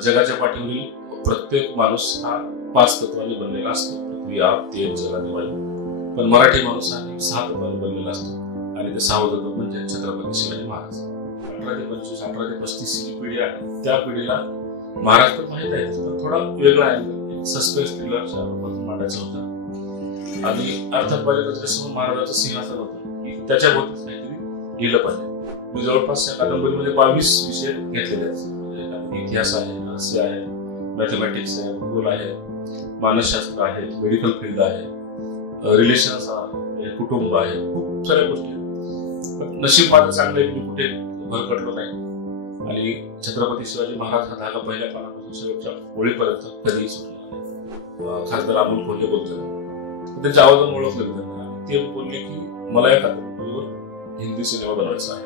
जगाच्या पाठीवरील प्रत्येक माणूस हा 5 तत्वांनी बनलेला असतो, पृथ्वी, आग, तेल, जल आणि वायू. पण मराठी माणूस हा 6 तत्वांनी बनलेला असतो आणि ते 6वं तत्व म्हणजे छत्रपती शिवाजी महाराज. 18 ते 25, 18 ते 35 जी पिढी आहे त्या पिढीला महाराज तर माहित आहे, पण थोडा वेगळा आहे, सस्पेन्स थ्रिलरच्या रूपात मांडायचं होतं. आणि अर्थात माझ्या नजरेसमोर महाराजांचं सिंहासन होतं की त्याच्याबद्दल काहीतरी लिहिलं पाहिजे. मी जवळपास या कादंबरीमध्ये 22 विषय घेतलेले आहेत. म्हणजे इतिहास आहे, रहस्य आहे, मॅथमॅटिक्स आहे, भूगोल आहे, मानसशास्त्र आहे, मेडिकल फील्ड आहे, रिलेशन्स आहे, कुटुंब आहे, खूप साऱ्या गोष्टी आहेत. पण नशीब माझं चांगलं आहे, मी कुठे भरकटलो नाही. आणि छत्रपती शिवाजी महाराज हा धागा पहिल्या पानापासून शेवटच्या ओळीपर्यंत कधीही सुटला नाही. खासदार अमोल कोल्हे बोलतात, त्यांच्या आवाजाने ओळखलं गेलं आणि ते बोलले की मला या कादंबरीवर हिंदी सिनेमा बनवायचा आहे.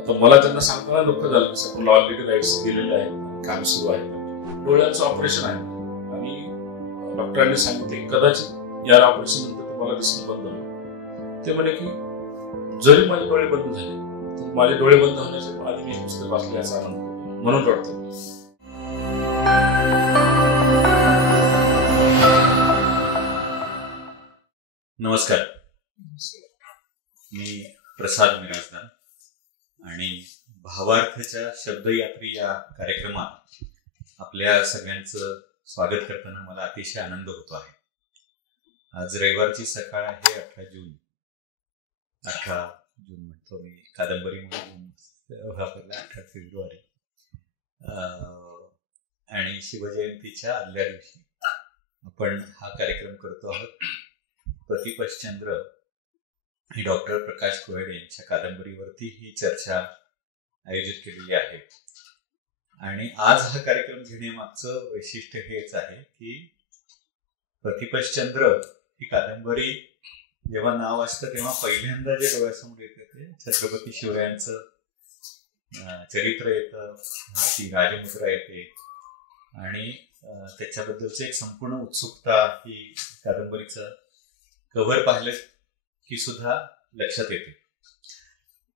आता मला त्यांना सांगताना दुःख झालं की सगळं ऑलरेडी राईट्स दिलेले आहेत, काम सुरू आहे, डोळ्यांचं ऑपरेशन आहे आणि डॉक्टरांनी सांगितले कदाचित या ऑपरेशन नंतर तुम्हाला दिसणं बंद होईल. ते म्हणे की जरी माझे डोळे बंद झाले तर माझे डोळे बंद होण्याच्या आधी मी पुस्तक वाचले याचा आनंद म्हणून रडतो. नमस्कार, मी प्रसाद मिराजदार आणि भावार्थच्या शब्दयात्री या कार्यक्रमात आपल्या सगळ्यांचं स्वागत करताना मला अतिशय आनंद होतो आहे. आज रविवारची सकाळ आहे, 18 जून म्हणतो मी, कादंबरीमध्ये वापरला 18 फेब्रुवारी आणि शिवजयंतीच्या आदल्या दिवशी आपण हा कार्यक्रम करतो आहोत. प्रतिपश्चंद्र ही डॉक्टर प्रकाश कोयड यांच्या कादंबरीवरती ही चर्चा आयोजित केलेली आहे. आणि आज हा कार्यक्रम घेण्यामागचं वैशिष्ट्य हेच आहे की प्रतिपश्चंद्र ही कादंबरी जेव्हा नाव असतं तेव्हा पहिल्यांदा जे डोळ्यासमोर येतं ते छत्रपती शिवरायांचं चरित्र येतं, ती राजमुद्रा येते आणि त्याच्याबद्दलची एक संपूर्ण उत्सुकता ही कादंबरीचं कव्हर पाहिलं की सुद्धा लक्षात येते.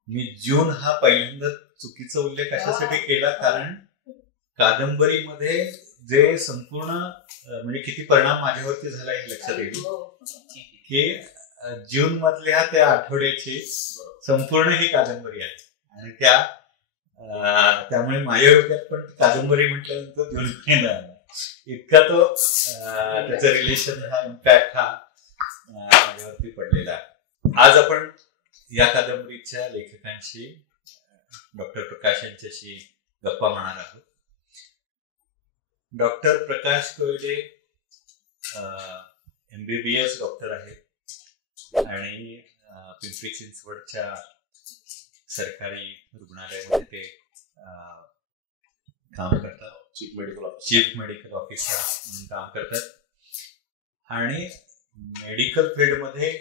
मी जून हा पहिल्यांदा चुकीचा उल्लेख कशासाठी केला, कारण कादंबरीमध्ये जे संपूर्ण म्हणजे किती परिणाम माझ्यावरती झाला हे लक्षात येईल की जून मधल्या त्या आठवड्याची संपूर्ण ही कादंबरी आहे आणि त्यामुळे माझ्या डोक्यात पण कादंबरी म्हटल्यानंतर जून महिना आला, इतका तो त्याचं रिलेशन हा इम्पॅक्ट हा माझ्यावरती पडलेला आहे. आज आपण या कादंबरीच्या लेखकांशी डॉक्टर प्रकाश यांच्याशी गप्पा मारणार आहोत. डॉक्टर प्रकाश कोयडे MBBS डॉक्टर आहेत आणि पिंपरी चिंचवडच्या सरकारी रुग्णालयामध्ये ते काम करतात, चीफ मेडिकल ऑफिसर म्हणून काम करतात आणि मेडिकल फील्डमध्ये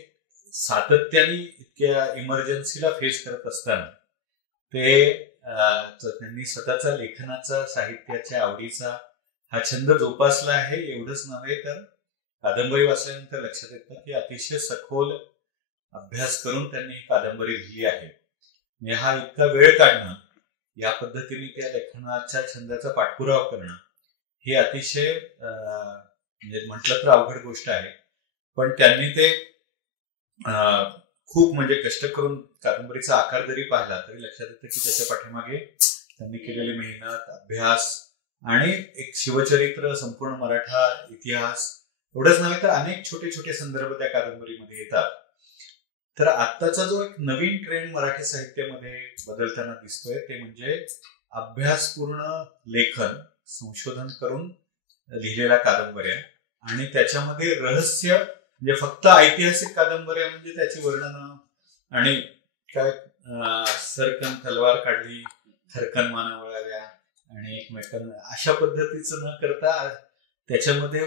सातत्याने इतक्या इमर्जन्सीला फेस करत असताना त्यांनी स्वतःचा लेखनाचा, साहित्याच्या आवडीचा हा छंद जोपासला आहे. एवढंच नव्हे तर कादंबरी वाचल्यानंतर लक्षात येतं की अतिशय सखोल अभ्यास करून त्यांनी ही कादंबरी लिहिली आहे. म्हणजे हा इतका वेळ काढणं, या पद्धतीने त्या लेखनाच्या छंदाचा पाठपुरावा करणं हे अतिशय म्हणजे म्हटलं तर अवघड गोष्ट आहे. पण त्यांनी ते खूप म्हणजे कष्ट करून कादंबरीचा आकार जरी पाहिला तरी लक्षात येतं की त्याच्या पाठीमागे त्यांनी केलेली मेहनत, अभ्यास आणि एक शिवचरित्र, संपूर्ण मराठा इतिहास, एवढंच नव्हे तर अनेक छोटे छोटे संदर्भ त्या कादंबरीमध्ये येतात. तर आत्ताचा जो एक नवीन ट्रेंड मराठी साहित्यामध्ये बदलताना दिसतोय ते म्हणजे अभ्यासपूर्ण लेखन, संशोधन करून लिहिलेल्या कादंबऱ्या आणि त्याच्यामध्ये रहस्य, म्हणजे फक्त ऐतिहासिक कादंबऱ्या म्हणजे त्याची वर्णनं आणि काय सरकन तलवार काढली, खरकन माना वळाल्या आणि एकमेकांना अशा पद्धतीचं न करता त्याच्यामध्ये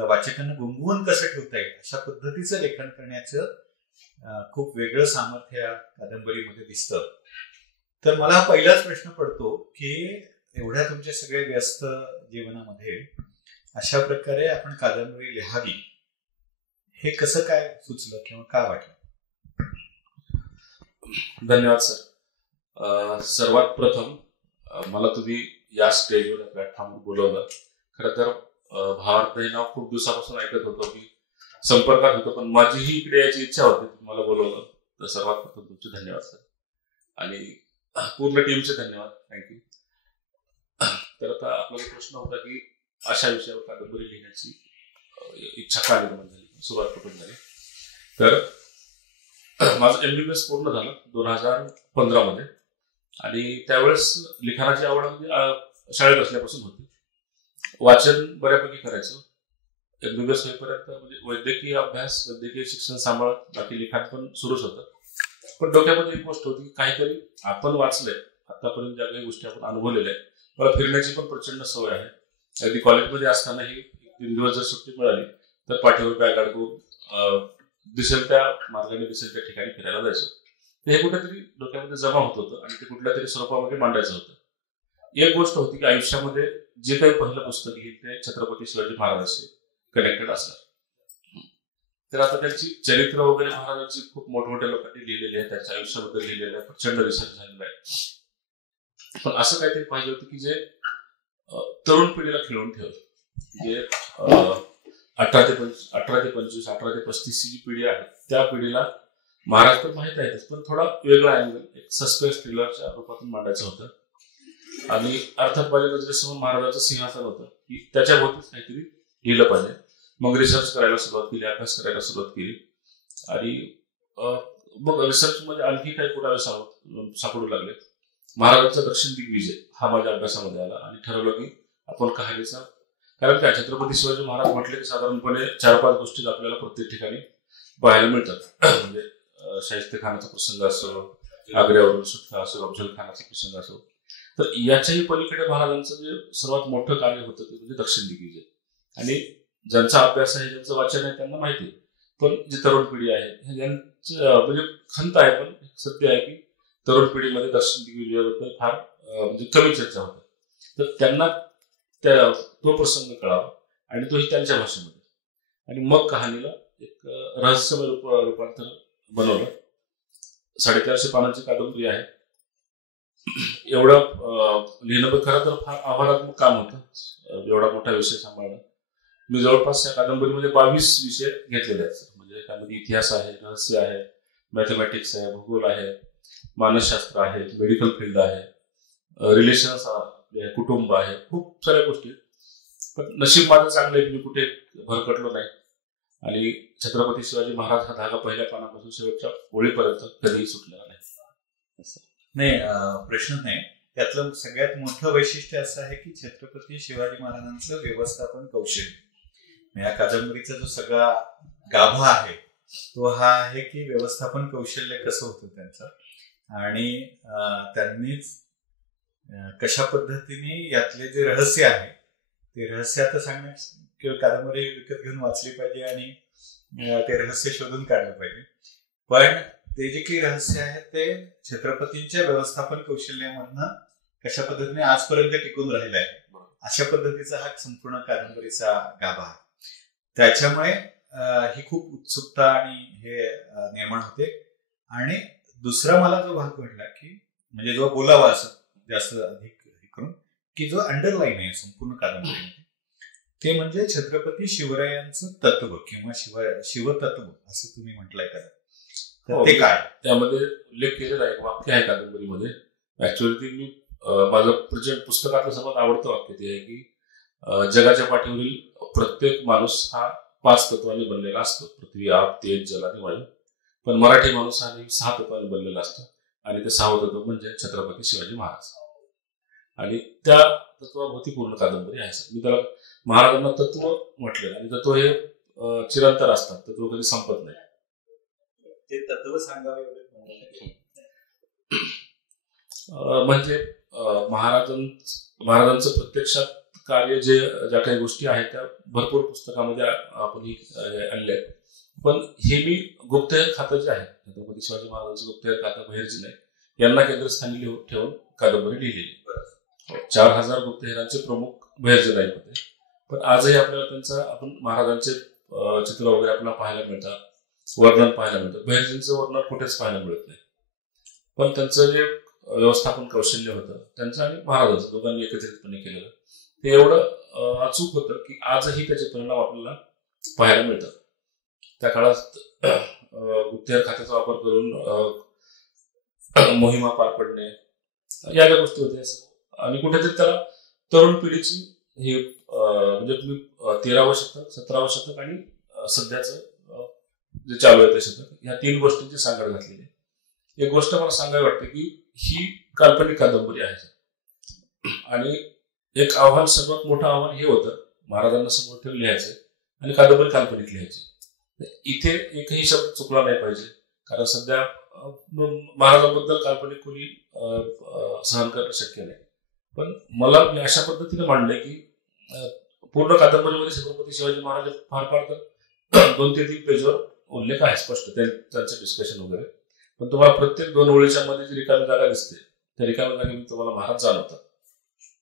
वाचकांना गुंगवून कसं ठेवता येईल अशा पद्धतीचं लेखन करण्याचं खूप वेगळं सामर्थ्य या कादंबरीमध्ये दिसतं. तर मला हा पहिलाच प्रश्न पडतो की एवढ्या तुमच्या सगळ्या व्यस्त जीवनामध्ये अशा प्रकारे आपण कादंबरी लिहावी हे कसं काय सुचलं किंवा का वाटलं? धन्यवाद सर. सर्वात प्रथम मला तुम्ही या स्टेजवर प्लॅटफॉर्मवर बोलवलं. खरं तर भावार्थ हे नाव खूप दिवसापासून ऐकत होतो, की संपर्कात होतो, पण माझीही इकडे यायची इच्छा होती. तुम्हाला बोलवलं तर सर्वात प्रथम तुमचे धन्यवाद सर, आणि पूर्ण टीमचे धन्यवाद. थँक्यू. तर आता आपला जो प्रश्न होता की अशा विषयावर कादंबरी लिहिण्याची इच्छा का निर्माण झाली, सुरुवात कुठून झाली, तर माझं MBBS पूर्ण झालं 2015 मध्ये, आणि त्यावेळेस लिखाणाची आवड म्हणजे शाळेत असल्यापासून होती. वाचन बऱ्यापैकी करायचं. MBBS होईपर्यंत म्हणजे वैद्यकीय अभ्यास, वैद्यकीय शिक्षण सांभाळत बाकी लिखाण पण सुरूच होतं. पण डोक्यामध्ये एक गोष्ट होती, काहीतरी आपण वाचलंय, आतापर्यंत ज्या काही गोष्टी आपण अनुभवलेल्या आहेत. मला फिरण्याची पण प्रचंड सवय आहे. अगदी कॉलेजमध्ये असतानाही 3 दिवस जर सुट्टी मिळाली तर पाठीवर बॅग अडकून दिसेल त्या मार्गाने, दिसेल त्या ठिकाणी फिरायला जायचं. हे कुठेतरी डोक्यामध्ये जमा होत होतं आणि ते कुठल्या तरी स्वरूपामध्ये मांडायचं होतं. एक गोष्ट होती की आयुष्यामध्ये जे काही पहिलं पुस्तक येईल ते छत्रपती शिवाजी महाराजांशी कनेक्टेड असणार. तर आता त्यांची चरित्र वगैरे महाराजांची खूप मोठमोठ्या लोकांनी लिहिलेली आहे, त्यांच्या आयुष्याबद्दल लिहिलेलं आहे, प्रचंड रिसर्च झालेला आहे. पण असं काहीतरी पाहिजे होतं की जे तरुण पिढीला खेळून ठेवलं. जे 18 ते 25, 18 ते 35 जी पिढी आहे त्या पिढीला महाराज तर माहित आहेच, पण थोडा वेगळा अँगल, एक सस्पेन्स थ्रिलरच्या रूपातून मांडायचं होतं. आणि अर्थात माझ्या नजरेसमोर महाराजांचं सिंहासन होतं की त्याच्याभोवतीच काहीतरी लिहिलं पाहिजे. मग रिसर्च करायला सुरुवात केली, अभ्यास करायला सुरुवात केली, आणि मग रिसर्चमध्ये आणखी काही पुरावे सापडू लागले. महाराजांचा दक्षिण दिग्विजय हा माझ्या अभ्यासामध्ये आला, आणि ठरवलं की आपण कहाणीचा, कारण काय छत्रपती शिवाजी महाराज म्हटले की साधारणपणे 4-5 गोष्टी आपल्याला प्रत्येक ठिकाणी पाहायला मिळतात. म्हणजे शाहिस्ते खानाचा प्रसंग असो, आग्र्यावरून सुटका असो, अफजल खानाचा प्रसंग असो. तर याच्याही पलीकडे महाराजांचं जे सर्वात मोठं कार्य होतं ते म्हणजे दक्षिण दिग्विजय. आणि ज्यांचा अभ्यास आहे, ज्यांचं वाचन आहे त्यांना माहिती आहे, पण जी तरुण पिढी आहे यांचं म्हणजे खंत आहे, पण सत्य आहे की तरुण पिढीमध्ये दक्षिण दिग्विजयाबद्दल फार म्हणजे कमी चर्चा होते. तर त्यांना तो प्रसंग कळावा, आणि तोही त्यांच्या भाषेमध्ये. आणि मग कहाणीला एक रहस्यमय रूपांतर बनवलं. 450 पानांची कादंबरी आहे. एवढं लिहिणं खरं तर फार आव्हानात्मक काम होतं, एवढा मोठा विषय सांभाळणं. मी जवळपास या कादंबरीमध्ये 22 विषय घेतलेले आहेत. म्हणजे त्यामध्ये इतिहास आहे, रहस्य आहे, मॅथमॅटिक्स आहे, भूगोल आहे, मानसशास्त्र आहे, मेडिकल फील्ड आहे, रिलेशन्स आहे, कुटुंब आहे, खूप साऱ्या गोष्टी. पण नशीब माझं चांगलं आहे की मी कुठे भरकटलो नाही, आणि छत्रपती शिवाजी महाराज हा धागा पहिल्या पानापासून शेवटच्या ओळीपर्यंत कधीही सुटलेला नाही. नाही, प्रश्न नाही. त्यातलं सगळ्यात मोठं वैशिष्ट्य असं आहे की छत्रपती शिवाजी महाराजांचं व्यवस्थापन कौशल्य, या कादंबरीचा जो सगळा गाभा आहे तो हा आहे की व्यवस्थापन कौशल्य कसं होतं त्यांचं, आणि त्यांनीच कशा पद्धतीने यातले जे रहस्य आहे ते रहस्य आता सांगण्यास किंवा कादंबरी विकत घेऊन वाचली पाहिजे आणि ते रहस्य शोधून काढलं पाहिजे. पण ते जे काही रहस्य आहे ते छत्रपतींच्या व्यवस्थापन कौशल्यामधनं कशा पद्धतीने आजपर्यंत टिकून राहिलं आहे, अशा पद्धतीचा हा संपूर्ण कादंबरीचा गाभा आहे. त्याच्यामुळे ही खूप उत्सुकता आणि हे निर्माण होते. आणि दुसरा मला जो भाग वाटला की म्हणजे जो बोलावा असं जास्त अधिक हे करून की जो अंडरलाईन आहे संपूर्ण कादंबरीमध्ये, ते म्हणजे छत्रपती शिवरायांचं तत्व किंवा शिवतत्व असं तुम्ही म्हटलंय का, तर ते काय त्यामध्ये उल्लेख केलेला आहे, वाक्य आहे कादंबरीमध्ये. ऍक्च्युअली ते मी माझं पुस्तकातलं सर्वात आवडतं वाक्य ते आहे की जगाच्या पाठीवरील प्रत्येक माणूस हा 5 तत्वांनी बनलेला असतो, पृथ्वी, आग, तेज, जल आणि वायू. पण मराठी माणूस हा 6 तत्वांनी बनलेला असतो, आणि ते 6वं तत्व म्हणजे छत्रपती शिवाजी महाराज. आणि त्या तत्वाभोवती पूर्ण कादंबरी आहे. मी त्याला महाराजांना तत्व म्हटले, आणि तत्व हे चिरंतर असतात, तत्व कधी संपत नाही. ते तत्व सांगावे म्हणजे महाराजांचं प्रत्यक्षात कार्य ज्या काही गोष्टी आहेत त्या भरपूर पुस्तकामध्ये आपण आणल्या. पण हे मी गुप्तहेर खातं जे आहे, छत्रपती शिवाजी महाराजांचं गुप्तहेर खातं बहिर्जी नाईक यांना केंद्रस्थानी ठेवून कादंबरी लिहिलेली. 4000 गुप्तहेरांचे प्रमुख बहिर्जी नाईक होते. पण आजही आपल्याला आपण महाराजांचे चित्र वगैरे आपल्याला पाहायला मिळतात, वर्णन पाहायला मिळतं. बहिर्जींचं वर्णन कुठेच पाहायला मिळत नाही. पण त्यांचं जे व्यवस्थापन कौशल्य होतं त्यांचं आणि महाराजांचं दोघांनी एकत्रितपणे केलेलं, ते एवढं अचूक होतं की आजही त्याचे परिणाम आपल्याला पाहायला मिळतात. त्या काळात गुप्तहेर खात्याचा वापर करून मोहिमा पार पडणे या ज्या गोष्टी होत्या, आणि कुठेतरी त्याला तरुण पिढीची हे म्हणजे तुम्ही 13वं शतक, 17वं शतक आणि सध्याचं जे चालू आहे ते शतक, ह्या 3 गोष्टींची सांगड घातलेली. एक गोष्ट मला सांगायला वाटते की ही काल्पनिक कादंबरी आहे, आणि एक आव्हान, सर्वात मोठं आव्हान हे होतं महाराजांना समोर ठेवून लिहायचं आणि कादंबरी काल्पनिक लिहायची. इथे एकही शब्द चुकला नाही पाहिजे, कारण सध्या महाराजांबद्दल काल्पनिक कोणी सहन करणं शक्य नाही. पण मला मी अशा पद्धतीने मांडलंय की पूर्ण कादंबरीमध्ये छत्रपती शिवाजी महाराज फार फार तर 2 ते 3 पेजवर उल्लेख आहे स्पष्ट, त्यांचं डिस्कशन वगैरे. पण तुम्हाला प्रत्येक 2 ओळीच्या मध्ये जी रिकामी जागा दिसते त्या रिकाम्या जागेमध्ये तुम्हाला महाराज जाणवतात,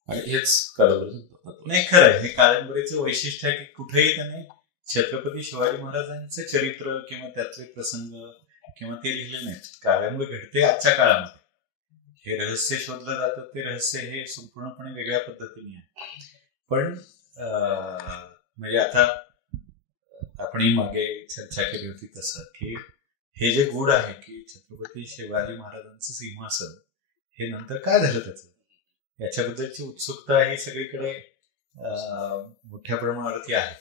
आणि हेच कादंबरीचं नाही. खरं हे कादंबरीचं वैशिष्ट्य आहे की कुठेही त्याने छत्रपती शिवाजी महाराजांचं चरित्र किंवा त्यातले प्रसंग किंवा ते लिहिले नाहीत. कादंबरी घडते आजच्या काळामध्ये, हे रहस्य शोधलं जातं, ते रहस्य हे संपूर्णपणे वेगळ्या पद्धतीने आहे. पण म्हणजे आता आपण मागे चर्चा केली होती तसं की हे जे गूढ आहे की छत्रपती शिवाजी महाराजांचं सिंहासन हे नंतर काय झालं त्याचं, याच्याबद्दलची उत्सुकता ही सगळीकडे मोठ्या प्रमाणावरती आहे.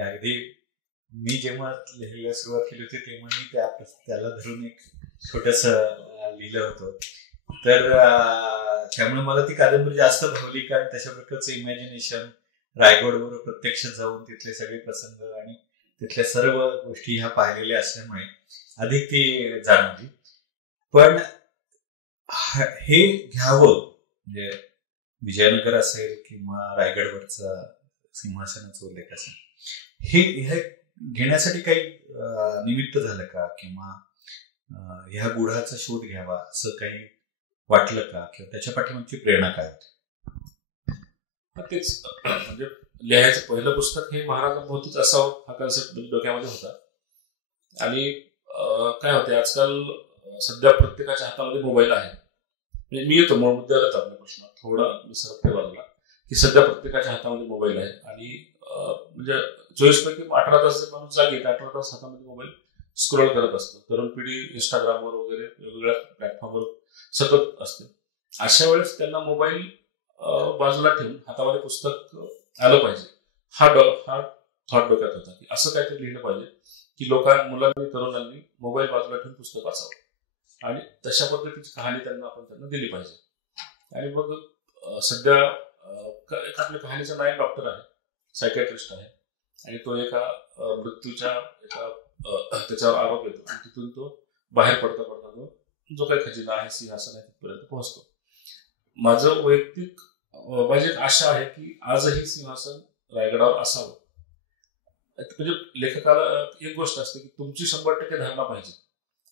अगदी मी जेव्हा लिहायला सुरुवात केली होती तेव्हा मी त्याला धरून एक छोटस लिहिलं होतं. तर त्यामुळे मला ती कादंबरी जास्त भावली, कारण तशा प्रकारचं इमॅजिनेशन, रायगडवर प्रत्यक्ष जाऊन तिथले सगळे प्रसंग आणि तिथल्या सर्व गोष्टी ह्या पाहिलेल्या असल्यामुळे अधिक ती जाणवली. पण हे घ्यावं म्हणजे विजयनगर असेल किंवा रायगडवरचा सिंहासनाचा उल्लेख असेल, हे घेण्यासाठी काही निमित्त झालं का, किंवा ह्या गुढाचा शोध घ्यावा असं काही वाटलं का, किंवा त्याच्या पाठीमागची प्रेरणा काय होती? तेच म्हणजे लिहायचं पहिलं पुस्तक हे महाराजांभोवतीच असावं हा कन्सेप्ट डोक्यामध्ये होता. आणि काय होते आजकाल सध्या प्रत्येकाच्या हातामध्ये मोबाईल आहे. म्हणजे मी येतो मूळ मुद्द्याला आपल्या प्रश्न थोडा मी सरकते बाजूला, की सध्या प्रत्येकाच्या हातामध्ये मोबाईल आहे, आणि म्हणजे 24 पैकी 18 तास माणूस जागे 18 तास हातामध्ये मोबाईल स्क्रोल करत असतो. तरुण पिढी इंस्टाग्रामवर वगैरे वेगवेगळ्या प्लॅटफॉर्मवर सतत असते. अशा वेळेस त्यांना मोबाईल बाजूला ठेवून हातामध्ये पुस्तक आलं पाहिजे हा थॉट डोक्यात होता की असं काहीतरी लिहिलं पाहिजे की मुलांनी, तरुणांनी मोबाईल बाजूला ठेवून पुस्तक वाचावं, आणि तशा पद्धतीची कहाणी त्यांना दिली पाहिजे. आणि मग सध्या एक आपल्या कहाणीचा नायक डॉक्टर आहे, सायकॅट्रिस्ट आहे, आणि तो एका मृत्यूच्या त्याच्यावर आरोप येतो, आणि तिथून तो बाहेर पडता जो काही खजिना आहे, सिंहासन आहे, तिथपर्यंत पोहोचतो. माझी एक आशा आहे की आजही सिंहासन रायगडावर असावं. म्हणजे लेखकाला एक गोष्ट असते की तुमची 100% धारणा पाहिजे,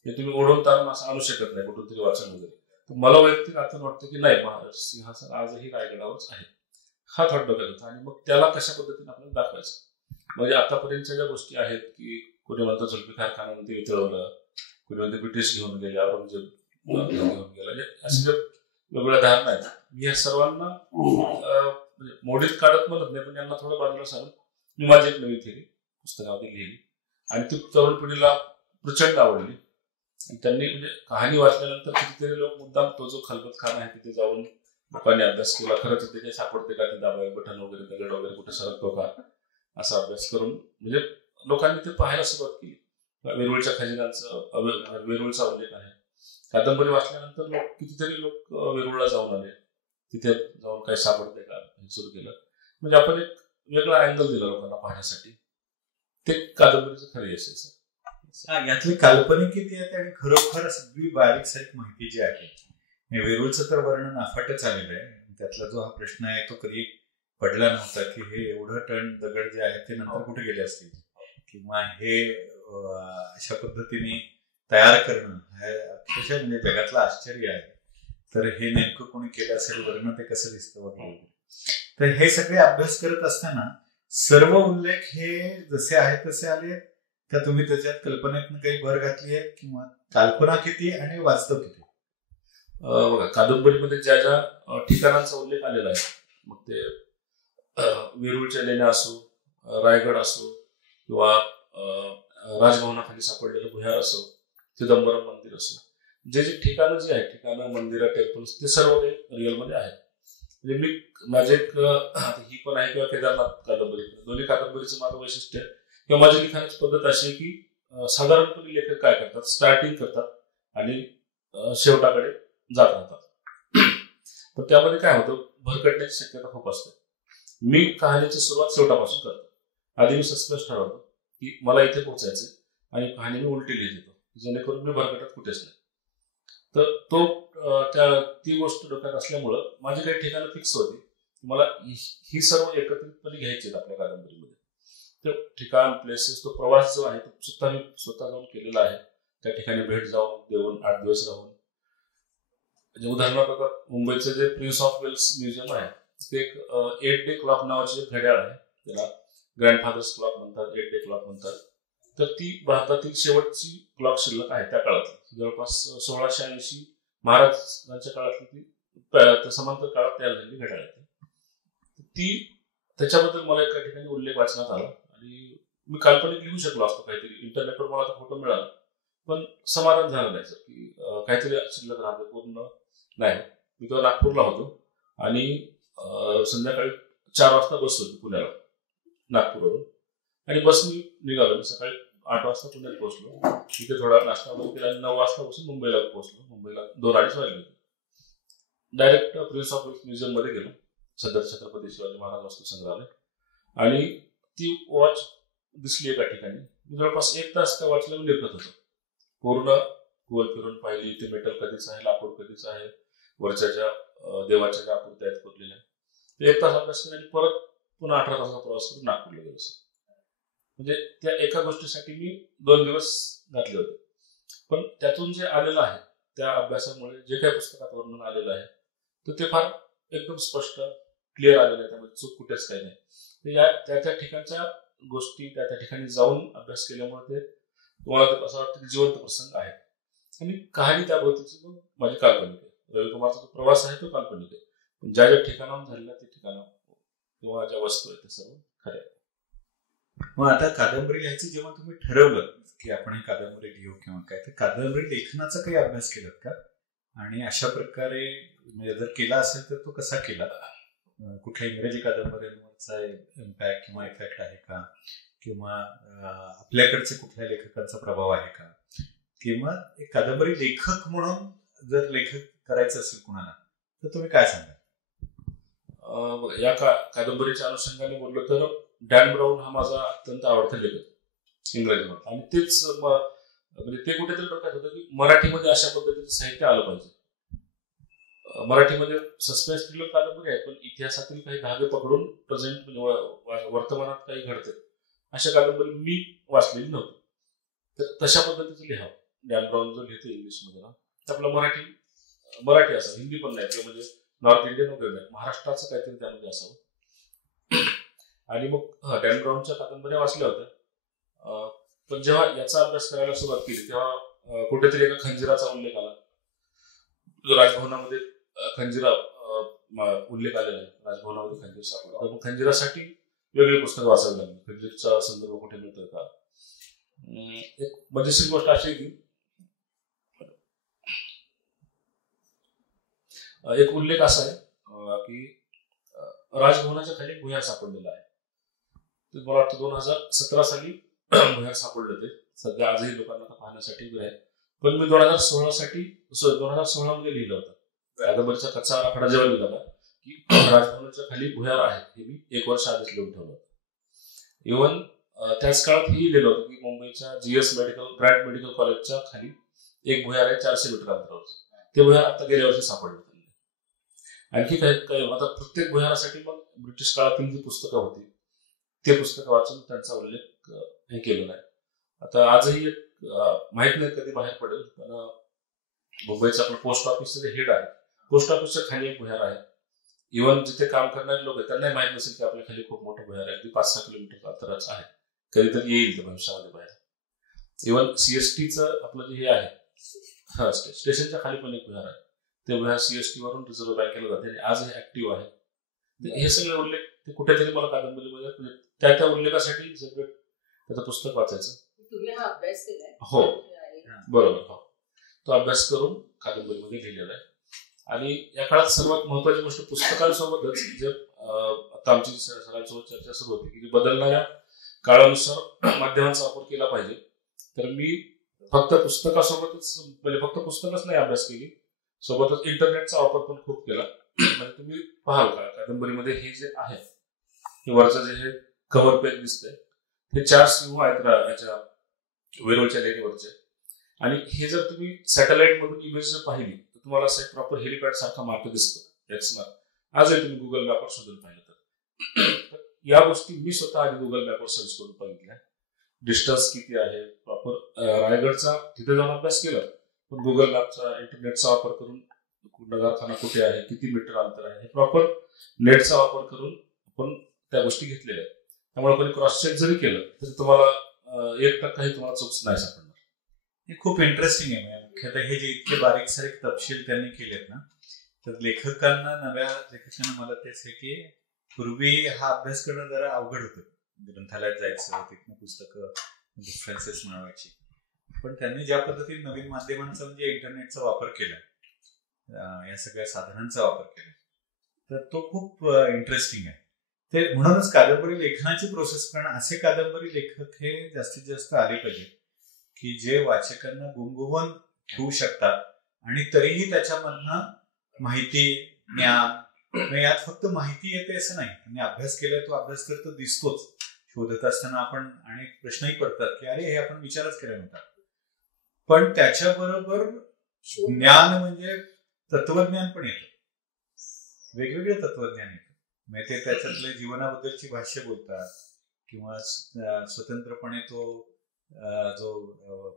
हे तुम्ही ओढून तारून असं आणू शकत नाही कुठून तरी वाचन वगैरे. मला वैयक्तिक आतून वाटतं की नाही, सिंहासन आजही रायगडावरच आहे हा थॉट डोक्यात होता. आणि मग त्याला कशा पद्धतीने आपल्याला दाखवायचं, म्हणजे आतापर्यंतच्या ज्या गोष्टी आहेत की कोणी म्हणतं जुल्फिकार खानाने ते वितळवलं, कोणी म्हणतं ब्रिटिश घेऊन गेले, औरंगजेब घेऊन गेला, अशा ज्या वेगवेगळ्या धारणा आहेत, मी या सर्वांना मोडीत काढत म्हणत नाही, पण यांना थोडं बाजूला सांगून मी माझी एक नवीन थेरी पुस्तकामध्ये लिहिली, आणि ती तरुण पिढीला प्रचंड आवडली. आणि त्यांनी म्हणजे कहाणी वाचल्यानंतर कितीतरी लोक मुद्दाम तो जो खलबत खाना आहे तिथे जाऊन लोकांनी अभ्यास केला, खरंच तिथे सापडते का ते दाबावे बटन वगैरे, दगड वगैरे कुठे सरकतो का, असा अभ्यास करून म्हणजे लोकांनी ते पाहायला सुरुवात केली. वेरूळच्या खजिन्यांचं वेरूळचा उल्लेख आहे. कादंबरी वाचल्यानंतर कितीतरी लोक वेरूळला जाऊन आले, तिथे जाऊन काही सापडते का हे सुरू केलं. म्हणजे आपण एक वेगळा अँगल दिला लोकांना पाहण्यासाठी. ते कादंबरीचं खरं यश आहे. यातली काल्पनिक किती आहे आणि खरोखर सगळी बारीक सारीक माहिती जी आहे, वेरूळचं तर वर्णन अफाटच आलेलं आहे. त्यातला जो हा प्रश्न आहे तो कधी पडला नव्हता की हे एवढं टन दगड जे आहे ते नंतर कुठे गेले असतील, किंवा हे अशा पद्धतीने तयार करणं हे अक्षरशः म्हणजे जगातलं आश्चर्य आहे. तर हे नेमकं कोणी केलं असेल, वर्ण ते कसं दिसतं वगैरे. तर हे सगळे अभ्यास करत असताना सर्व उल्लेख हे जसे आहे तसे आले का तुम्ही त्याच्यात कल्पनेतनं काही भर घातली आहे, किंवा कल्पना किती आणि वास्तव किती? बघा, कादंबरीमध्ये ज्या ज्या ठिकाणांचा उल्लेख आलेला आहे, मग ते वेरूळच्या लेण्या असो, रायगड असो, किंवा राजभवनाखाली सापडलेलं भुयार असो, चिदंबरम मंदिर असो, जे जे ठिकाणं जी आहेत, ठिकाणं, मंदिरं, टेम्पल्स, ते सर्व काही रिअलमध्ये आहेत. म्हणजे मी माझे एक ही पण आहे किंवा केदारनाथ कादंबरी, दोन्ही कादंबरीचं माझं वैशिष्ट्य किंवा माझी लिखाणाची पद्धत अशी आहे की साधारणपणे लेखक काय करतात, स्टार्टिंग करतात आणि शेवटाकडे जात राहतात. पण त्यामध्ये काय होतं, भरकटण्याची शक्यता खूप असते. मी कहाणीची सुरुवात शेवटापासून करतो. आधी मी सस्पेन्स ठरवतो की मला इथे पोहोचायचंय आणि कहाणी मी उलटी लिहित येतो, जेणेकरून मी भरकटत कुठेच नाही. तर ती गोष्ट डोक्यात असल्यामुळं माझी काही ठिकाणं फिक्स होती. मला ही सर्व एकत्रितपणे घ्यायची आहेत आपल्या कादंबरीमध्ये. तर ठिकाण, प्लेसेस, तो प्रवास जो आहे तो सुद्धा मी स्वतः जाऊन केलेला आहे. त्या ठिकाणी भेट जाऊन देऊन 8 दिवस राहून, म्हणजे उदाहरणार्थ मुंबईचं जे प्रिन्स ऑफ वेल्स म्युझियम आहे, ते एक 8 डे क्लॉक नावाची एक घड्याळ आहे. त्याला ग्रँडफादर्स क्लॉक म्हणतात, 8 डे क्लॉक म्हणतात. तर ती भारतातील शेवटची क्लॉक शिल्लक आहे त्या काळातली. जवळपास 1680 महाराजांच्या काळातली ती समांतर काळात तयार झालेली घड्याळ आहे. ती त्याच्याबद्दल मला एका ठिकाणी उल्लेख वाचण्यात आला आणि मी काल्पनिक लिहू शकलो असतो काहीतरी. इंटरनेटवर मला तो फोटो मिळाला, पण समाधान झालं नाही सर, की काहीतरी शिल्लक राहतं, पूर्ण नाही. मी तेव्हा नागपूरला होतो आणि संध्याकाळी 4 वाजता बस होती पुण्याला नागपूरवरून, आणि बसनी निघालो. मी सकाळी 8 वाजता पुण्यात पोहोचलो. तिथे थोडा नाश्ता वगैरे केला आणि 9 वाजता बसून मुंबईला पोहोचलो. मुंबईला 2-2:30 वाजले होते. Direct Prince of Wales museum मध्ये गेलो, सदर छत्रपती शिवाजी महाराज वस्तू संग्रहालय, आणि ती वॉच दिसली एका ठिकाणी. मी जवळपास 1 तास त्या वॉचला मी निरखत होतो. पूर्ण गोल फिरून पाहिली. ते मेटल कधीच आहे, लाकूड कधीच आहे, वरच्या ज्या देवाच्या ज्या आकृत्या आहेत कोरलेल्या, ते 1 तास अभ्यास केला आणि परत पुन्हा 18 तासाचा प्रवास करून नागपूरला गेलो. म्हणजे त्या एका गोष्टीसाठी मी 2 दिवस घातले होते. पण त्यातून जे आलेलं आहे, त्या अभ्यासामुळे जे काही पुस्तकात वर्णन आलेलं आहे, तर ते फार एकदम स्पष्ट, क्लिअर आलेलं आहे. त्यामध्ये चूक कुठेच काही नाही. त्या त्या ठिकाणच्या गोष्टी त्या त्या ठिकाणी जाऊन अभ्यास केल्यामुळे ते तुम्हाला असं वाटतं की जिवंत प्रसंग आहे. आणि कहाणी त्या भोवतीची मग माझी काल्पनिक आहे. रविकुमारचा जो प्रवास आहे तो काल्पनिक आहे. पण ज्या ज्या ठिकाणाहून झालेला ते ठिकाणं किंवा ज्या वस्तू आहेत ते सर्व खरे आहेत. मग आता कादंबरी लिहायची जेव्हा तुम्ही ठरवलं की आपण ही कादंबरी लिहू किंवा काय, तर कादंबरी लेखनाचा काही अभ्यास केलात का? आणि अशा प्रकारे जर केला असेल तर तो कसा केला? कुठल्या इंग्रजी कादंबरीवरचा इम्पॅक्ट किंवा इफेक्ट आहे का? किंवा आपल्याकडचे कुठल्या लेखकांचा प्रभाव आहे का? किंवा एक कादंबरी लेखक म्हणून जर लेखक करायचं असेल कुणाला, तर तुम्ही काय सांगाल? या कादंबरीच्या अनुषंगाने बोललो तर डॅन ब्राऊन हा माझा अत्यंत आवडता लेखक इंग्रजीमध्ये, आणि तेच म्हणजे ते कुठेतरी डोक्यात होतं की मराठीमध्ये अशा पद्धतीचं साहित्य आलं पाहिजे. मराठीमध्ये सस्पेन्स थ्रिलर कादंबरी आहे, पण इतिहासातील काही धागे पकडून प्रेझेंट म्हणजे वर्तमानात काही घडते अशा कादंबरी मी वाचलेली नव्हती. तर तशा पद्धतीचं लिहावं. डॅन ब्राऊन जो लिहितो इंग्लिशमध्ये ना, तर आपलं मराठी असावं, हिंदी पण नाही, म्हणजे नॉर्थ इंडियन वगैरे नाही, महाराष्ट्राचं काहीतरी त्यामध्ये असावं. आणि मग डॅन ब्राऊनच्या कादंबऱ्या वाचल्या होत्या. पण जेव्हा याचा अभ्यास करायला सुरुवात केली तेव्हा कुठेतरी एका खंजिराचा उल्लेख आला. जो राजभवनामध्ये खंजिरा उल्लेख आलेला आहे, राजभवनामध्ये खंजीर सापडला. तर मग खंजिरासाठी वेगळे पुस्तक वाचावे लागले. खंजीरचा संदर्भ कुठे मिळतोय का? एक मजेशीर गोष्ट अशी की एक उल्लेख असा आहे की राजभवनाच्या खाली भुयार सापडलेला आहे. मला वाटतं 2017 साली भुयार सापडलं. ते सध्या आजही लोकांना पाहण्यासाठी उभे आहे. पण मी 2016 मध्ये लिहिलं होतं. कादंबरीचा कच्चा आराखडा जेव्हा लिहिला की राजभवनाच्या खाली भुयार आहे, हे मी 1 वर्ष आधीच लिहून ठेवलं होतं. इव्हन त्याच काळात ही लिहिलं होतं की मुंबईच्या GS ब्रँड मेडिकल कॉलेजच्या खाली एक भुयार आहे 400 मीटर अंतरावर. ते भुयार आता गेल्या वर्षी सापडलं. आणखी काही आता प्रत्येक भुयारासाठी मग ब्रिटिश काळातील जी पुस्तकं होती ते पुस्तकं वाचून त्यांचा उल्लेख हे केलेला आहे. आता आजही माहित नाही कधी बाहेर पडेल, पण मुंबईचं आपलं पोस्ट ऑफिसचं जे हेड आहे, पोस्ट ऑफिसच्या खाली एक भुयार आहे. इव्हन जिथे काम करणारे लोक आहेत त्यांनाही माहित नसेल की आपल्या खाली खूप मोठं भुयार आहे. अगदी 5-6 किलोमीटर अंतराचं आहे. कधीतरी येईल ते भविष्यामध्ये बाहेर. इव्हन CSTचं आपलं जे हे आहे, स्टेशनच्या खाली पण एक भुयार आहे. तेव्हा CST वरून रिझर्व्ह बँकेला जाते आणि आज हे ऍक्टिव्ह आहे. हे सगळे उल्लेख ते कुठेतरी मला कादंबरीमध्ये म्हणजे त्या उल्लेखासाठी सगळं त्याचं पुस्तक वाचायचं. तुम्ही हा अभ्यास केलाय? हो बरोबर. हो, तो अभ्यास करून कादंबरीमध्ये लिहिलेला आहे. आणि या काळात सर्वात महत्वाची गोष्ट पुस्तकांसोबतच जे आता आमची सगळ्यांसोबत चर्चा सुरू होती की बदलणाऱ्या काळानुसार माध्यमांचा वापर केला पाहिजे. तर मी फक्त पुस्तकासोबतच म्हणजे फक्त पुस्तकच नाही अभ्यास केली, सोबतच इंटरनेटचा वापर पण खूप केला. म्हणजे तुम्ही पाहाल का कादंबरीमध्ये हे जे आहे हे वरचं जे हे कव्हर पेज दिसतंय हे 4 सिंह आहेत याच्या वेरूळच्या लेणीवरचे. आणि हे जर तुम्ही सॅटेलाइट मधून इमेज जर पाहिली तर तुम्हाला असं एक प्रॉपर हेलिपॅड सारखा मार्क दिसतो एक्स मार्क. आजही तुम्ही गुगल मॅपवर शोधून पाहिलं तर या गोष्टी मी स्वतः आधी गुगल मॅपवर सर्च करून बघितल्या. डिस्टन्स किती आहे प्रॉपर रायगडचा तिथे जाऊन अभ्यास केला, पण गुगल मॅपचा इंटरनेटचा वापर करून नगरखाना कुठे आहे, किती मीटर अंतर आहे, हे प्रॉपर नेटचा वापर करून आपण त्या गोष्टी घेतलेल्या आहेत. त्यामुळे आपण क्रॉस चेक जरी केलं तरी तुम्हाला 1% तुम्हाला चूक नाही सापडणार. हे खूप इंटरेस्टिंग आहे. मुख्यतः हे जे इतके बारीक सारीक तपशील त्यांनी केलेत ना, तर नव्या लेखकांना मला तेच आहे की पूर्वी हा अभ्यास करणं जरा अवघड होतं. ग्रंथालयात जायचं, तिथनं पुस्तकं रेफरन्सेस मिळवायची. पण त्यांनी ज्या पद्धतीने नवीन माध्यमांचा म्हणजे इंटरनेटचा वापर केला, या सगळ्या साधनांचा वापर केला, तर तो खूप इंटरेस्टिंग आहे. ते म्हणूनच कादंबरी लेखनाची प्रोसेस करणं, असे कादंबरी लेखक हे जास्तीत जास्त आले पाहिजे की जे वाचकांना गुंगवून ठेवू शकतात आणि तरीही त्याच्यामधनं माहिती, ज्ञान, यात फक्त माहिती येते असं नाही. त्यांनी अभ्यास केलाय, तो अभ्यास तर दिसतोच. शोधत असताना आपण अनेक प्रश्नही पडतात की अरे हे आपण विचारच केला नव्हता. पण त्याच्याबरोबर ज्ञान म्हणजे तत्वज्ञान पण येतं, वेगवेगळे तत्वज्ञान येतं. म्हणजे ते त्याच्यातले जीवनाबद्दलची भाष्य बोलतात किंवा स्वतंत्रपणे तो जो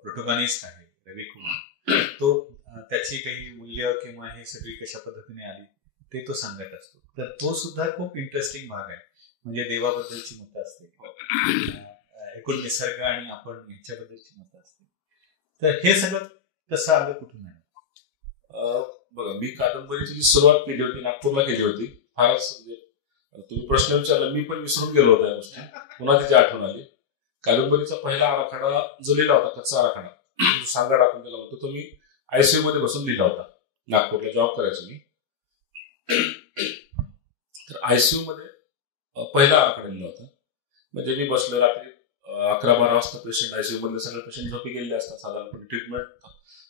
प्रोटोगॉनिस्ट आहे रवी कुमार, तो त्याची काही मूल्य किंवा हे सगळी कशा पद्धतीने आली ते तो सांगत असतो. तर तो सुद्धा खूप इंटरेस्टिंग भाग आहे. म्हणजे देवाबद्दलची मतं असते, एकूण निसर्ग आणि आपण यांच्याबद्दलची मतं असते. तर हे सगळं कसं आलं, कुठून आहे? बघा, मी कादंबरीची सुरुवात केली होती नागपूरला केली होती. फारच म्हणजे तुम्ही प्रश्न विचारला, मी पण विसरून गेलो होतो या गोष्टी, पुन्हा तिची आठवण आली. कादंबरीचा पहिला आराखडा जो लिहिला होता, कच्चा आराखडा, सांगाड आपण त्याला होतो, तो मी ICU मध्ये बसून लिहिला होता. नागपूरला जॉब करायचो मी. तर ICU मध्ये पहिला आराखडा लिहिला होता. म्हणजे मी बसलो रात्री 11-12 वाजता, पेशंट ICU मधले सगळे पेशंट झोपी गेलेले असतात, साधारणपणे ट्रीटमेंट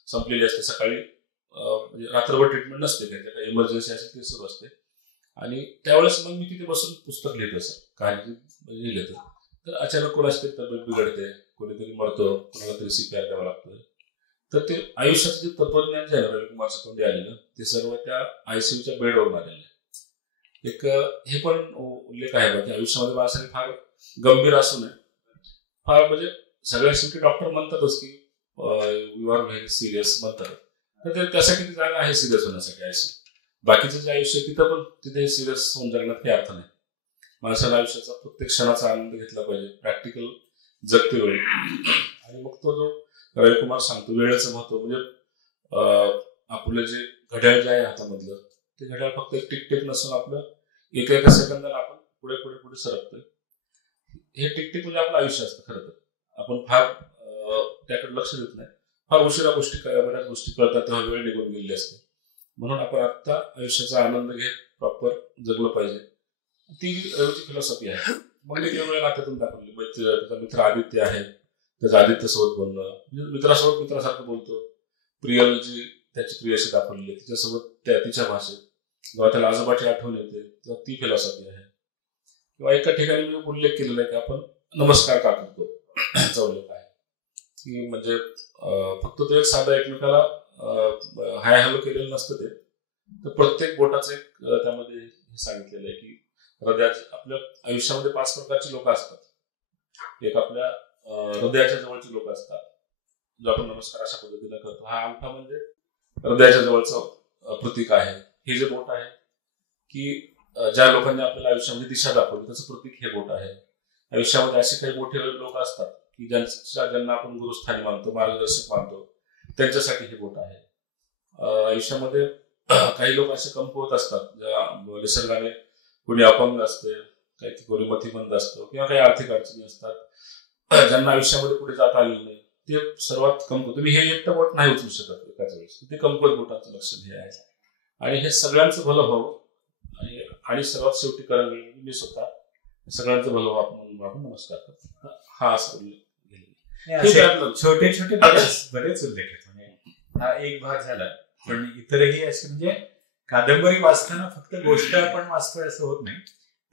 संपलेली असते. सकाळी म्हणजे रात्रभर ट्रीटमेंट नसते, त्यांच्या काही इमर्जन्सी असेल ते सुरू असते. आणि त्यावेळेस मग मी तिथे बसून पुस्तक लिहित असं काही लिहिलं तर अचानक कोणाची तरी तब्येत बिघडते, कोणीतरी मरतो, कोणाला तरी CPR द्यावा लागतोय. तर ते आयुष्याचं जे तत्वज्ञान जे आहे रवी कुमारच्या तोंडी आलेलं, ते सर्व त्या ICUच्या बेडवरून आलेलं आहे. एक हे पण उल्लेख आहे की आयुष्यामध्ये माणसाने फार गंभीर असू नये. फार म्हणजे सगळ्या शेवटी डॉक्टर म्हणतातच की यू आर व्हेरी सिरियस म्हणतात. तर त्यासाठी ती जागा आहे सिरियस होण्यासाठी ICU. बाकीचं जे आयुष्य तिथं पण तिथे सिरियस होऊन जगण्यात काही अर्थ नाही. माणसाला आयुष्याचा प्रत्येक क्षणाचा आनंद घेतला पाहिजे, प्रॅक्टिकल जगते वेळी. आणि मग तो जो रविकुमार सांगतो वेळेचं महत्व, म्हणजे आपलं जे घड्याळ जे आहे हातामधलं, ते घड्याळ फक्त एक टिकटिक नसून आपलं एका सेकंदाला आपण पुढे पुढे पुढे सरकतोय. हे टिकटिक म्हणजे आपलं आयुष्य असतं. खरं तर आपण फार त्याकडे लक्ष देत नाही, फार उशिरा बऱ्याच गोष्टी कळतात तेव्हा वेळ निघून गेलेली असते. म्हणून आपण आत्ता आयुष्याचा आनंद घेत प्रॉपर जगलं पाहिजे, ती रवीची फिलॉसॉफी आहे. मग मी वेगवेगळ्या नात्यातून दाखवली. त्याचा मित्र आदित्य आहे, त्याचं आदित्यसोबत बोलणं, म्हणजे मित्रासोबत मित्रासारखं बोलतो. प्रियल जी त्याची प्रियाशी दाखवलेली, तिच्यासोबत तिच्या भाषेत जेव्हा त्याला आजोबाची आठवण येते तेव्हा ती फिलॉसॉफी आहे. किंवा एका ठिकाणी मी उल्लेख केलेला आहे की आपण नमस्कार का करतो, याचा उल्लेख आहे की म्हणजे फक्त तो एक साधा एकमेकाला हाय हॅलो केलेलं नसतं ते, तर प्रत्येक बोटाचं एक त्यामध्ये हे सांगितलेलं आहे की आपल्या आयुष्यामध्ये 5 प्रकारची लोक असतात. एक आपल्या हृदयाच्या जवळची लोक असतात, जो आपण नमस्कार अशा पद्धतीने करतो. हा अंगठा म्हणजे हृदयाच्या जवळचं प्रतीक आहे. हे जे बोट आहे की ज्या लोकांनी आपल्याला आयुष्यामध्ये दिशा दाखवली त्याचं प्रतीक हे बोट आहे. आयुष्यामध्ये असे काही मोठे लोक असतात की ज्यांना आपण गुरुस्थानी मानतो, मार्गदर्शक मानतो, त्यांच्यासाठी हे बोट आहे. आयुष्यामध्ये काही लोक असे कमकुवत असतात, ज्या निसर्गाने कोणी अपंग असते, काही कोणी मतिमंद असतो किंवा काही आर्थिक अडचणी असतात, ज्यांना आयुष्यामध्ये पुढे जाता आलेलं नाही, ते सर्वात कमकुवत. तुम्ही हे एकटं बोट नाही उचलू शकत एकाच वेळेस, ते कमकुवत बोटांचं लक्षण हे आहे. आणि हे सगळ्यांचं भलं व्हावं आणि सर्वात शेवटी करायला मी स्वतः सगळ्यांचं भलं व्हावं म्हणून आपण नमस्कार करतो. हा असं छोटे छोटे बरेच उल्लेख आहेत. म्हणजे हा एक भाग झाला, पण इतरही असे म्हणजे कादंबरी वाचताना फक्त गोष्ट आपण वाचतोय असं होत नाही,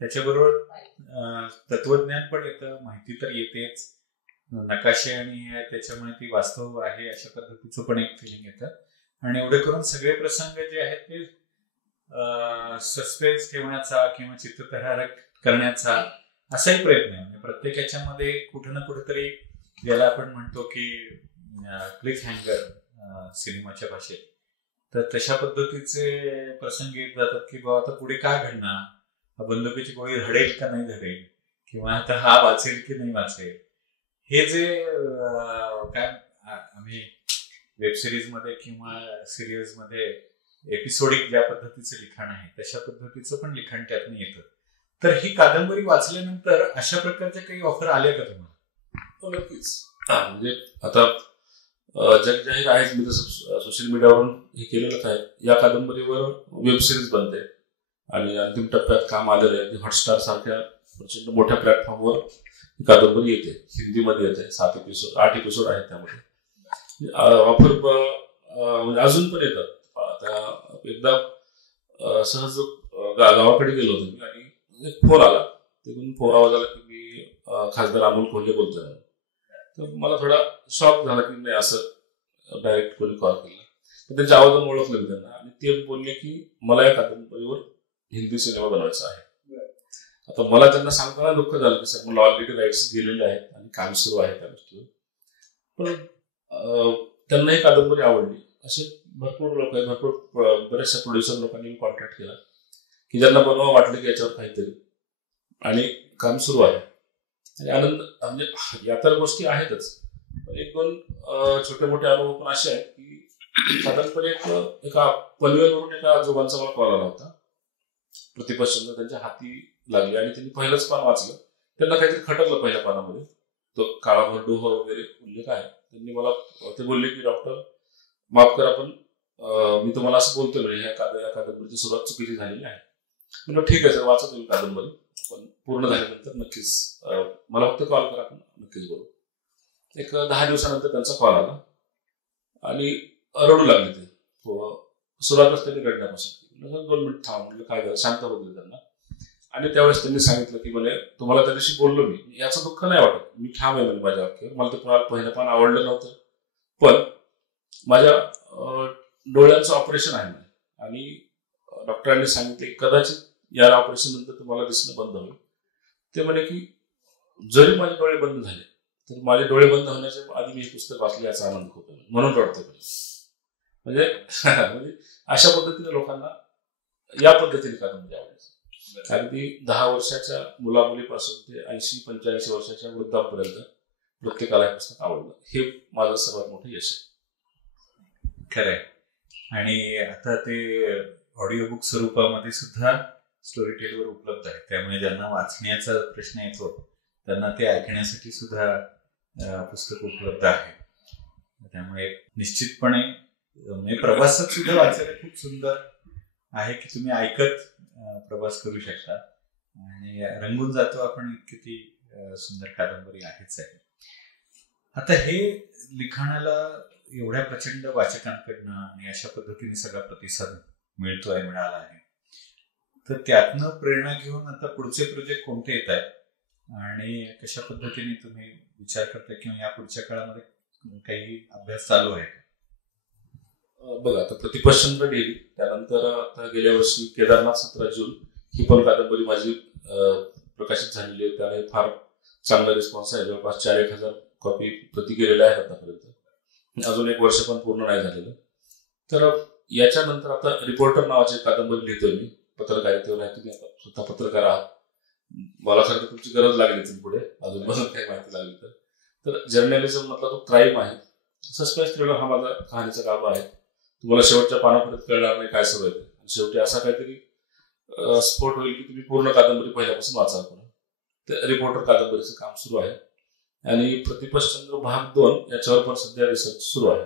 त्याच्याबरोबर तत्वज्ञान पण येतं, माहिती तर येतेच, नकाशे आणि त्याच्यामुळे ती वास्तव आहे अशा पद्धतीचं पण एक फिलिंग येतं. आणि एवढे करून सगळे प्रसंग जे आहेत ते सस्पेन्स ठेवण्याचा किंवा चित्रथरारक करण्याचा असाही प्रयत्न आहे. म्हणजे प्रत्येकाच्या मध्ये कुठं ना कुठेतरी ज्याला आपण म्हणतो की क्लिक हँगर सिनेमाच्या भाषेत, तर तशा पद्धतीचे प्रसंग येत जातात की बाबा आता पुढे काय घडणार, बंदुकीची गोळी धडेल का नाही धडेल, किंवा आता हा वाचेल की नाही वाचेल. हे जे काय आम्ही वेबसिरीज मध्ये किंवा सिरियल्स मध्ये एपिसोडिक ज्या पद्धतीचं लिखाण आहे तशा पद्धतीचं पण लिखाण त्यातनं येतं. तर ही कादंबरी वाचल्यानंतर अशा प्रकारच्या काही ऑफर आल्या का तुम्हाला? नक्कीच. म्हणजे आता जग जाहीर आहेच, मी तसं सोशल मीडियावरून हे केलेलंच आहे. या कादंबरीवर वेब सिरीज बनते आणि अंतिम टप्प्यात काम आलेलं आहे. हॉटस्टार सारख्या प्रचंड मोठ्या प्लॅटफॉर्मवर ही कादंबरी येते, हिंदीमध्ये येते. 8 एपिसोड आहेत त्यामध्ये. ऑफर म्हणजे अजून पण येतात. आता एकदा सहज गावाकडे गेलो होतो मी आणि एक फोन आला, तिथून फोन आवाज आला की मी खासदार अमोल कोल्हे बोलतोय. तर मला थोडा शॉक झाला की नाही असं डायरेक्ट कोणी कॉल केला. तर त्यांच्या आवाजानं ओळखलं मी त्यांना आणि ते बोलले की मला या कादंबरीवर हिंदी सिनेमा बनवायचा आहे. आता मला त्यांना सांगताना दुःख झालं की सर मला ऑलरेडी राईट्स गेलेले आहेत आणि काम सुरू आहे त्या गोष्टीवर. पण त्यांना ही कादंबरी आवडली. असे भरपूर लोक आहेत, बऱ्याचशा प्रोड्युसर लोकांनी कॉन्टॅक्ट केला की ज्यांना बनवा वाटलं की याच्यावर काहीतरी, आणि काम सुरू आहे. आणि आनंद म्हणजे या तर गोष्टी आहेतच, पण 1-2 छोटे मोठे अनुभव पण असे आहेत की साधारणपणे एका पनवेलवरून एका आजोबांचा मला कॉल आला होता. प्रतिपक्षांना त्यांच्या हाती लागली आणि त्यांनी पहिलंच पान वाचलं. त्यांना काहीतरी खटकलं पहिल्या पानामध्ये, तो काळाभर डोह वगैरे उल्लेख आहे. त्यांनी मला ते बोलले की डॉक्टर माफ करा पण मी तुम्हाला असं बोलतोय म्हणजे ह्या कादंबरीची सुरुवात चुकीची झालेली आहे. म्हणजे ठीक आहे सर, वाचा तुम्ही कादंबरी, पण पूर्ण झाल्यानंतर नक्कीच मला फक्त कॉल करा, आपण नक्कीच बोलू. एक 10 दिवसानंतर त्यांचा कॉल आला आणि रडू लागले ते. सुरुवातच त्यांनी रडण्यापासून 2 मिनिट थांब म्हटलं काय झालं, शांत होते त्यांना. आणि त्यावेळेस त्यांनी सांगितलं की म्हणे तुम्हाला त्या दिवशी बोललो मी, याचं दुःख नाही वाटत, मी ठाम आहे म्हणजे माझ्या वाक्यावर. मला ते पहिलं पान आवडलं नव्हतं, पण माझ्या डोळ्यांचं ऑपरेशन आहे आणि डॉक्टरांनी सांगितले की कदाचित या ऑपरेशन नंतर तुम्हाला दिसणं बंद होईल. ते म्हणे की जरी माझे डोळे बंद झाले तर माझे डोळे बंद होण्याच्या आधी मी हे पुस्तक वाचले याचा आनंद होतो, म्हणून रडतो. म्हणजे अशा पद्धतीने लोकांना या पद्धतीने कादंबरी आवडायची. अगदी 10 वर्षाच्या मुलामुलीपासून ते 80-85 वर्षाच्या वृद्धांपर्यंत प्रत्येकाला हे पुस्तक आवडलं. हे माझं सर्वात मोठं यश आहे. खरंय. आणि आता ते ऑडिओ बुक स्वरूपामध्ये सुद्धा स्टोरी टेलवर उपलब्ध आहे, त्यामुळे ज्यांना वाचण्याचा प्रश्न येतो त्यांना ते ऐकण्यासाठी सुद्धा पुस्तक उपलब्ध आहे. त्यामुळे निश्चितपणे प्रवासात सुद्धा वाचायला खूप सुंदर आहे की तुम्ही ऐकत प्रवास करू शकता आणि रंगून जातो आपण, इतकी ती सुंदर कादंबरी आहेच आहे. आता हे लिखाणाला एवढ्या प्रचंड वाचकांकडनं आणि अशा पद्धतीने सगळा प्रतिसाद मिळाला आहे, तर त्यातनं प्रेरणा घेऊन आता पुढचे प्रोजेक्ट कोणते येत आहेत आणि कशा पद्धतीने तुम्ही विचार करता किंवा या पुढच्या काळामध्ये काही अभ्यास चालू आहे? बघा, आता प्रतिपक्षांना गेली, त्यानंतर आता गेल्या वर्षी केदारनाथ 17 जून ही पण कादंबरी माझी प्रकाशित झालेली आहे. त्याला फार चांगला रिस्पॉन्स आहे. जवळपास 4,000 कॉपी प्रति गेलेल्या आहेत आतापर्यंत. अजून 1 वर्ष पण पूर्ण नाही झालेलं. तर याच्यानंतर आता रिपोर्टर नावाची कादंबरी लिहितोय मी. पत्रकारितेवर आहे. तुम्ही आता स्वतः पत्रकार आहात, मला खरं तर तुमची गरज लागली तुम्ही पुढे अजून मला काही माहिती लागली तर जर्नलिझम मधला तो क्राईम आहे, सस्पेन्स थ्रिलर हा माझा कहाणीचा गाभा आहे. तुम्हाला शेवटच्या पानापर्यंत कळणार नाही काय सुरू आहे. शेवटी असा काहीतरी स्फोट होईल की तुम्ही पूर्ण कादंबरी पहिल्यापासून वाचाल. ते रिपोर्टर कादंबरीचं काम सुरू आहे आणि प्रतिपक्षचंद्र भाग 2 याच्यावर पण सध्या रिसर्च सुरू आहे.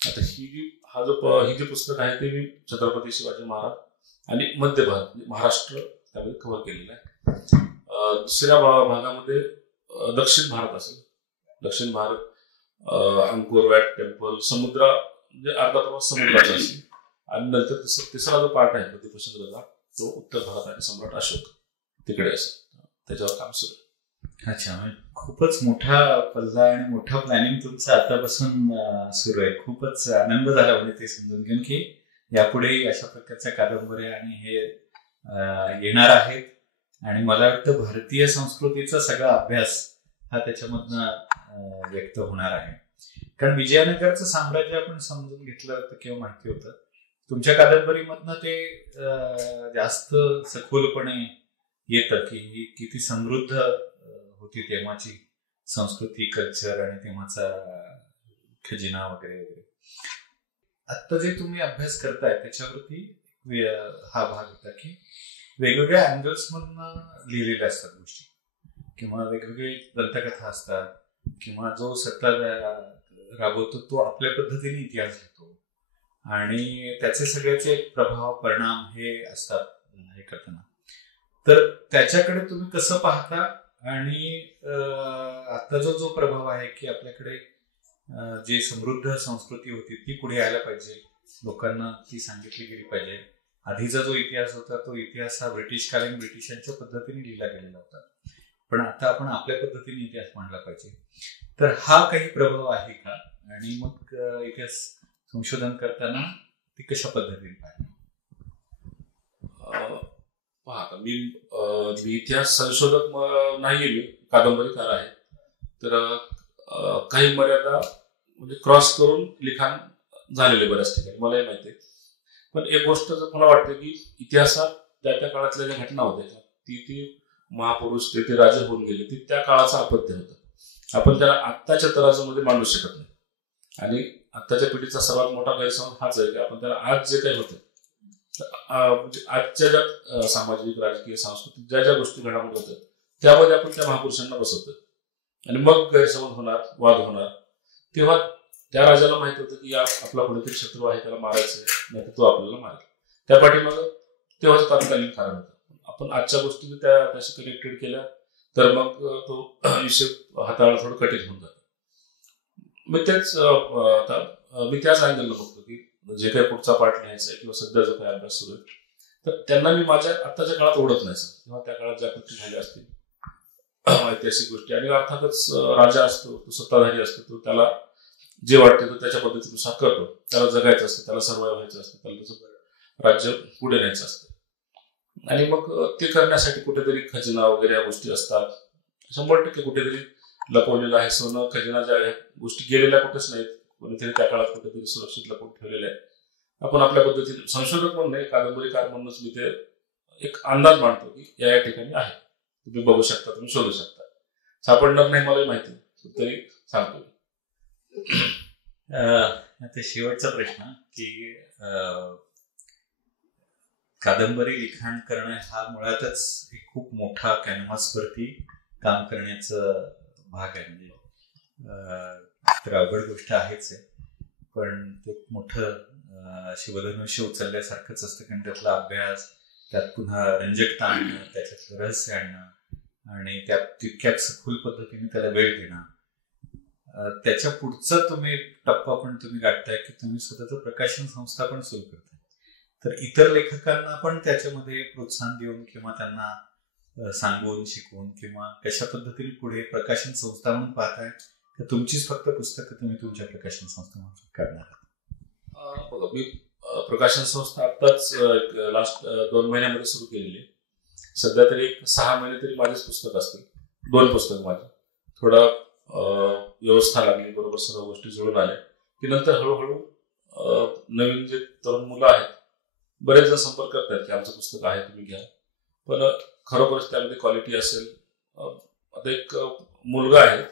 आता ही जी पुस्तक आहे ते मी छत्रपती शिवाजी महाराज आणि मध्य भारत महाराष्ट्र त्यामध्ये कव्हर केलेलं आहे. दुसऱ्या भागामध्ये दक्षिण भारत असेल. दक्षिण भारत अंकोरवॅट टेम्पल समुद्र म्हणजे अर्धा प्रवास समुद्राचा असेल आणि नंतर तिसरा जो पार्ट आहे प्रतिपक्षचंद्रचा तो उत्तर भारत आणि सम्राट अशोक तिकडे असेल. त्याच्यावर काम सुरू आहे. अच्छा, म्हणजे खूपच मोठा पल्ला आणि मोठा प्लॅनिंग तुमचं आतापासून सुरू आहे. खूपच आनंद झाला म्हणजे ते समजून घेऊन की यापुढे अशा प्रकारच्या कादंबऱ्या आणि हे येणार आहेत. आणि मला वाटतं भारतीय संस्कृतीचा सगळा अभ्यास हा त्याच्यामधनं व्यक्त होणार आहे. कारण विजयनगरचं साम्राज्य आपण समजून घेतलं होतं किंवा माहिती होतं. तुमच्या कादंबरीमधनं ते जास्त सखोलपणे येतं की ही किती समृद्ध होती तेव्हाची संस्कृती, कल्चर आणि तेव्हाचा खजिना वगैरे वगैरे. आता जे तुम्ही अभ्यास करताय त्याच्यावरती हा भाग होता की वेगवेगळ्या अँगल्स मधनं लिहिलेल्या असतात गोष्टी किंवा वेगवेगळे दंतकथा असतात किंवा जो सत्ता राबवतो तो आपल्या पद्धतीने इतिहास लिहितो आणि त्याचे सगळ्याचे प्रभाव परिणाम हे असतात हे करताना. तर त्याच्याकडे तुम्ही कसं पाहता आणि आता जो प्रभाव आहे की आपल्याकडे जी समृद्ध संस्कृती होती ती पुढे यायला पाहिजे, लोकांना ती सांगितली गेली पाहिजे. आधीचा जो इतिहास होता तो इतिहास हा ब्रिटिशकालीन ब्रिटिशांच्या पद्धतीने लिहिला गेलेला होता, पण आता आपण आपल्या पद्धतीने इतिहास मांडला पाहिजे. तर हा काही प्रभाव आहे का आणि मग इतिहास संशोधन करताना ती कशा पद्धतीने पाहिजे? पहा, मी इतिहास संशोधक नाहीये, मी कादंबरीकार आहे. तर काही मर्यादा म्हणजे क्रॉस करून लिखाण झालेले बऱ्याच ठिकाणी मलाही माहिती आहे. पण एक गोष्ट मला वाटते की इतिहासात त्या काळातल्या ज्या घटना होत्या ती महापुरुष ते राजे होऊन गेले, ती त्या काळाचा अपत्य होतं. आपण त्याला आत्ताच्या तराजूमध्ये मांडू शकत नाही. आणि आत्ताच्या पिढीचा सर्वात मोठा गैरसमज हाच आहे की आपण त्याला आज जे काही होतं म्हणजे आजच्या ज्या सामाजिक, राजकीय, सांस्कृतिक ज्या ज्या गोष्टी घडामोडी होतात त्यामध्ये आपण त्या महापुरुषांना बसवतो आणि मग गैरसमज होणार, वाद होणार. तेव्हा त्या राजाला माहित होतं की आपला कोणीतरी शत्रू आहे, त्याला मारायचं नाही तर तो आपल्याला मारेल. त्या पाठीमाग तेव्हाच तात्कालीन कारण होतं. आपण आजच्या गोष्टी त्याशी कनेक्टेड केल्या तर मग तो विषय हाताळणं थोडं कठीण होऊन जातं. मी त्याच अँगलला बघतो की जे काही पुढचा पाठ लिहायचा आहे किंवा सध्या जो काही अभ्यास सुरू आहे तर त्यांना मी माझ्या आत्ताच्या काळात ओढत नाही सर. किंवा त्या काळात ज्या कृती झाल्या असतील ऐतिहासिक गोष्टी, आणि अर्थातच राजा असतो, तो सत्ताधारी असतो, तो त्याला जे वाटते तो त्याच्या पद्धतीनुसार करतो. त्याला जगायचं असतं, त्याला सर्वाइव्ह व्हायचं असतं, त्याला त्याचं राज्य पुढे न्यायचं असतं. आणि मग ते करण्यासाठी कुठेतरी खजिना वगैरे या गोष्टी असतात. 100% कुठेतरी लपवलेलं आहे सोनं, खजिना ज्या आहेत गोष्टी गेलेल्या कुठेच नाहीत. कोणीतरी त्या काळात कुठेतरी सुरक्षित लपवून ठेवलेले आहे. आपण आपल्या पद्धतीने संशोधक म्हणून नाही, कादंबरीकार म्हणूनच मी ते एक अंदाज मांडतो की या ठिकाणी आहे, तुम्ही बघू शकता, तुम्ही शोधू शकता. सापडणार नाही मलाही माहिती, तरी सांगतो. आता शेवटचा प्रश्न की कादंबरी लिखाण करणं हा मुळातच एक खूप मोठा कॅनव्हासवरती काम करण्याचं भाग आहे. म्हणजे तर अवघड गोष्ट आहेच आहे, पण ते मोठं शिवधनुष्य उचलल्यासारखंच असतं. कारण त्यातला अभ्यास, त्यात पुन्हा रंजकता आणणं, त्याच्यातलं रहस्य आणणं आणि त्यात तितक्याच सखोल पद्धतीने त्याला वेळ देणं. त्याच्या पुढचा तुम्ही टप्पा पण तुम्ही गाठताय की तुम्ही स्वतःचं प्रकाशन संस्था पण सुरू करताय. तर इतर लेखकांना पण त्याच्यामध्ये प्रोत्साहन देऊन किंवा त्यांना सांगून शिकवून किंवा कशा पद्धतीने पुढे प्रकाशन संस्था म्हणून पाहताय तर तुमचीच फक्त पुस्तकं तुम्ही तुमच्या प्रकाशन संस्था म्हणून करणार आहात? मी प्रकाशन संस्था आत्ताच लास्ट 2 महिन्यामध्ये सुरू केलेली आहे. सध्या तरी 6 महिने तरी माझेच पुस्तक असतील. 2 पुस्तक माझे. थोडा व्यवस्था लागली, बरोबर सर्व गोष्टी जुळून आल्या की नंतर हळूहळू नवीन जे तरुण मुलं आहेत बरेच जण संपर्क करतात की आमचं पुस्तक आहे, तुम्ही घ्या. पण खरोखरच त्यामध्ये क्वालिटी असेल. आता एक मुलगा आहे,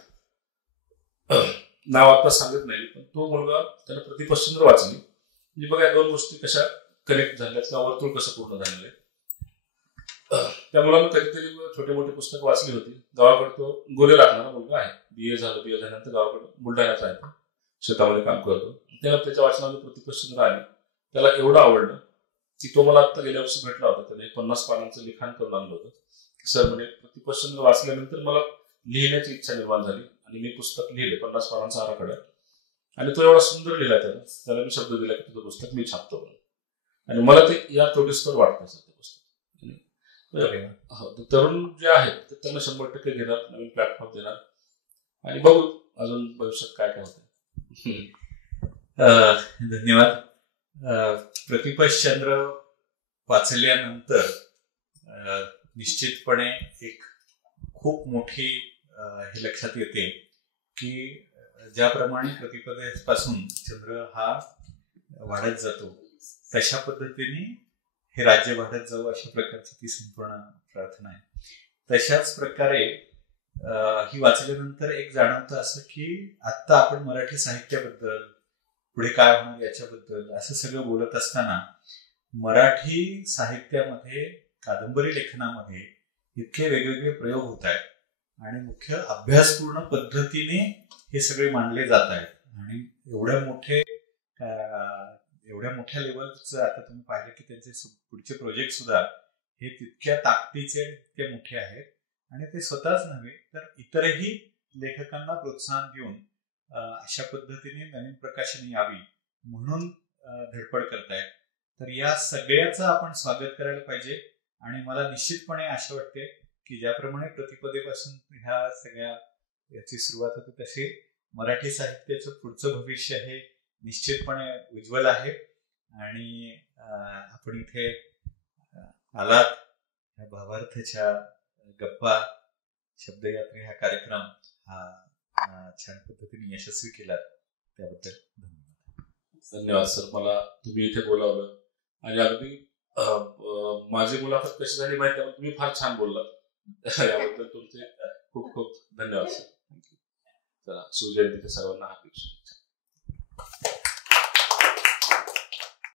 नाव आता सांगत नाही, पण तो मुलगा त्याला प्रतिपक्षचंद्र वाचली, म्हणजे बघा या दोन गोष्टी कशा कनेक्ट झाल्या किंवा वर्तुळ कसं पूर्ण झालेलं आहे. त्या मुलांना कधीतरी छोटे मोठे पुस्तक वाचली होती. गावाकडे तो गोले लागणारा मुलगा आहे, BA झाल्यानंतर गावाकडे बुलढाण्यात आहे, शेतामध्ये काम करतो. त्याला त्याच्या वाचनामध्ये प्रतिपक्षचंद्र आली, त्याला एवढं आवडलं की तो मला आता गेल्या वर्षी भेटला होता. त्याने 50 पानांचं लिखाण करून आणलं होतं. सर म्हणजे प्रतिपक्षचंद्र वाचल्यानंतर मला लिहिण्याची इच्छा निर्माण झाली आणि मी पुस्तक लिहिले 50 पानांचा आराखडा. आणि तो एवढा सुंदर लिहिला, त्याला मी शब्द दिला की तुझं पुस्तक मी छापतो म्हणून. आणि मला ते या तोडीस्तर वाटतं सर ते पुस्तक. तरुण जे आहेत ते त्यांना 100% घेणार, नवीन प्लॅटफॉर्म देणार आणि बघू अजून भविष्यात काय काय होतं. धन्यवाद. प्रतिपक्षचंद्र वाचल्यानंतर निश्चितपणे एक खूप मोठी हे लक्षात येते की ज्याप्रमाणे प्रतिपदेपासून चंद्र हा वाढत जातो तशा पद्धतीने हे राज्य वाढत जाऊ, अशा प्रकारची ती संपूर्ण प्रार्थना आहे. तशाच प्रकारे ही वाचल्यानंतर एक जाणवतं असं की आत्ता आपण मराठी साहित्याबद्दल पुढे काय होणार याच्याबद्दल असं सगळं बोलत असताना मराठी साहित्यामध्ये कादंबरी लेखनामध्ये इतके वेगवेगळे प्रयोग होत आहेत आणि मुख्य अभ्यासपूर्ण पद्धतीने हे सगळे मांडले जात आहेत. आणि एवढ्या मोठ्या लेवलचं आता तुम्ही पाहिलं की त्यांचे पुढचे प्रोजेक्ट सुद्धा हे तितक्या ताकदीचे, तितके मोठे आहेत. आणि ते स्वतःच नव्हे तर इतरही लेखकांना प्रोत्साहन देऊन अशा पद्धतीने नवीन प्रकाशने यावी म्हणून धडपड करतायत. तर या सगळ्याचं आपण स्वागत करायला पाहिजे. आणि मला निश्चितपणे आशा वाटते की ज्याप्रमाणे प्रतिपदेपासून ह्या सगळ्या याची सुरुवात होते तसे मराठी साहित्याचं पुढचं भविष्य हे निश्चितपणे उज्ज्वल आहे. आणि आपण इथे आलात ह्या भावार्थच्या गप्पा शब्दयात्रे हा कार्यक्रम हा छान पद्धतीने यशस्वी केलात, त्याबद्दल धन्यवाद. धन्यवाद सर, मला तुम्ही इथे बोलावलं आणि अगदी माझी मुलाखत कशी झाली माहिती आहे, तुम्ही फार छान बोललात याबद्दल तुमचे खूप खूप धन्यवाद सर. चला, शिवजयंतीच्या सर्वांना हार्दिक शुभेच्छा.